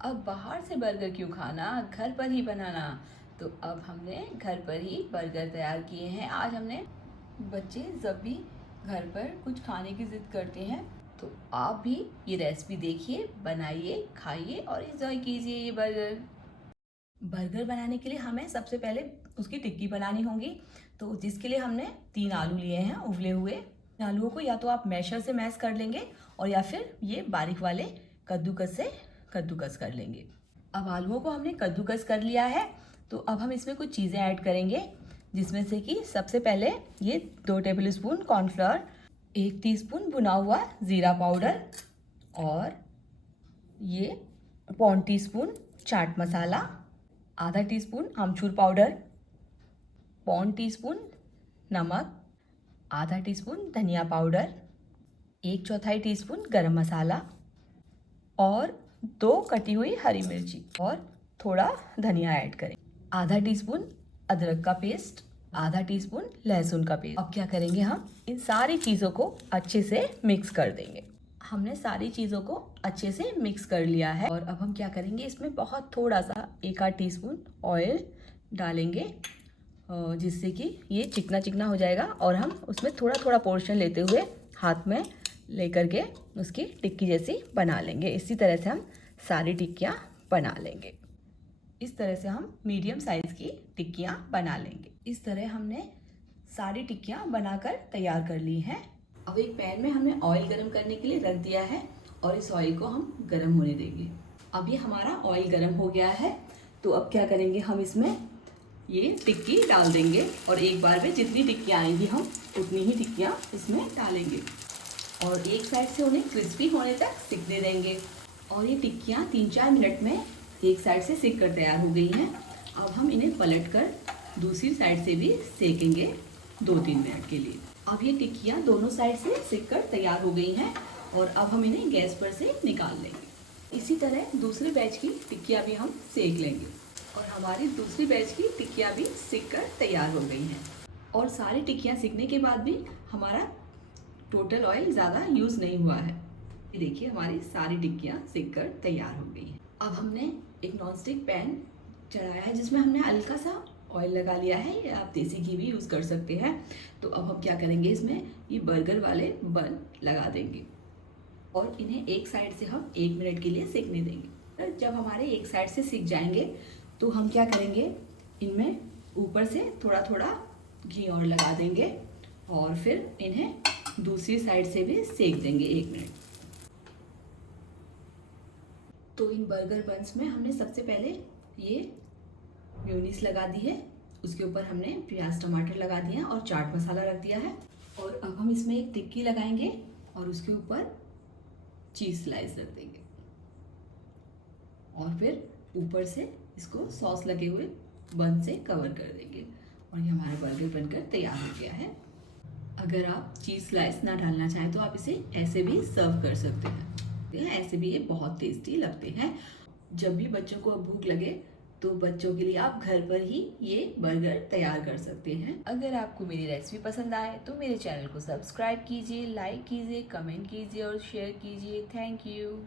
अब बाहर से बर्गर क्यों खाना, घर पर ही बनाना। तो अब हमने घर पर ही बर्गर तैयार किए हैं। आज हमने बच्चे जब भी घर पर कुछ खाने की ज़िद करते हैं तो आप भी ये रेसिपी देखिए, बनाइए, खाइए और इन्जॉय कीजिए ये बर्गर। बर्गर बनाने के लिए हमें सबसे पहले उसकी टिक्की बनानी होगी। तो जिसके लिए हमने 3 आलू लिए हैं उबले हुए। आलूओं को या तो आप मैशर से मैश कर लेंगे और या फिर ये बारीक वाले कद्दूकस से कद्दूकस कर लेंगे। अब आलूओं को हमने कद्दूकस कर लिया है। तो अब हम इसमें कुछ चीज़ें ऐड करेंगे, जिसमें से कि सबसे पहले ये 2 टेबल स्पून कॉर्नफ्लोर, 1 टीस्पून भुना हुआ ज़ीरा पाउडर और ये 1 टीस्पून चाट मसाला, आधा टीस्पून आमचूर पाउडर, 1 टीस्पून नमक, आधा टीस्पून धनिया पाउडर, 1/4 टीस्पून गरम मसाला और 2 कटी हुई हरी मिर्ची और थोड़ा धनिया ऐड करें। आधा टीस्पून अदरक का पेस्ट, आधा टीस्पून लहसुन का पेस्ट। अब क्या करेंगे, हम इन सारी चीज़ों को अच्छे से मिक्स कर देंगे। हमने सारी चीज़ों को अच्छे से मिक्स कर लिया है और अब हम क्या करेंगे, इसमें बहुत थोड़ा सा 1/2 टीस्पून ऑयल डालेंगे, जिससे कि ये चिकना चिकना हो जाएगा और हम उसमें थोड़ा थोड़ा पोर्शन लेते हुए हाथ में लेकर के उसकी टिक्की जैसी बना लेंगे। इसी तरह से हम सारी टिक्कियाँ बना लेंगे। इस तरह से हम मीडियम साइज़ की टिक्कियाँ बना लेंगे। इस तरह हमने सारी टिक्कियाँ बनाकर तैयार कर ली हैं। अब एक पैन में हमने ऑयल गरम करने के लिए रख दिया है और इस ऑयल को हम गरम होने देंगे। अब ये हमारा ऑयल गरम हो गया है। तो अब क्या करेंगे, हम इसमें ये टिक्की डाल देंगे और एक बार में जितनी टिक्कियाँ आएंगी हम उतनी ही टिक्कियाँ इसमें डालेंगे और एक साइड से उन्हें क्रिस्पी होने तक सिकने देंगे। और ये टिक्कियाँ 3-4 मिनट में एक साइड से सिक कर तैयार हो गई हैं। अब हम इन्हें पलट कर दूसरी साइड से भी सेकेंगे 2-3 मिनट के लिए। अब ये टिक्कियाँ दोनों साइड से सिक कर तैयार हो गई हैं और अब हम इन्हें गैस पर से निकाल लेंगे। इसी तरह दूसरे बैच की टिक्कियाँ भी हम सेक लेंगे और हमारी दूसरी बैच की टिक्कियाँ भी सिक कर तैयार हो गई हैं। और सारी टिक्कियाँ सिकने के बाद भी हमारा टोटल ऑयल ज़्यादा यूज़ नहीं हुआ है। ये देखिए हमारी सारी टिक्कियाँ सिक कर तैयार हो गई हैं। अब हमने एक नॉनस्टिक पैन चढ़ाया है जिसमें हमने हल्का सा ऑयल लगा लिया है, या आप देसी घी भी यूज़ कर सकते हैं। तो अब हम क्या करेंगे, इसमें ये बर्गर वाले बन लगा देंगे और इन्हें एक साइड से हम 1 मिनट के लिए सेकने देंगे। तो जब हमारे एक साइड से सिक जाएंगे तो हम क्या करेंगे, इनमें ऊपर से थोड़ा थोड़ा घी और लगा देंगे और फिर इन्हें दूसरी साइड से भी सेक देंगे 1 मिनट। तो इन बर्गर बन्स में हमने सबसे पहले ये मेयोनीज लगा दी है, उसके ऊपर हमने प्याज टमाटर लगा दिया और चाट मसाला रख दिया है और अब हम इसमें एक टिक्की लगाएंगे और उसके ऊपर चीज़ स्लाइस रख देंगे और फिर ऊपर से इसको सॉस लगे हुए बन से कवर कर देंगे और ये हमारा बर्गर बनकर तैयार हो गया है। अगर आप चीज़ स्लाइस ना डालना चाहें तो आप इसे ऐसे भी सर्व कर सकते हैं। ऐसे भी ये बहुत टेस्टी लगते हैं। जब भी बच्चों को भूख लगे तो बच्चों के लिए आप घर पर ही ये बर्गर तैयार कर सकते हैं। अगर आपको मेरी रेसिपी पसंद आए तो मेरे चैनल को सब्सक्राइब कीजिए, लाइक कीजिए, कमेंट कीजिए और शेयर कीजिए। Thank you.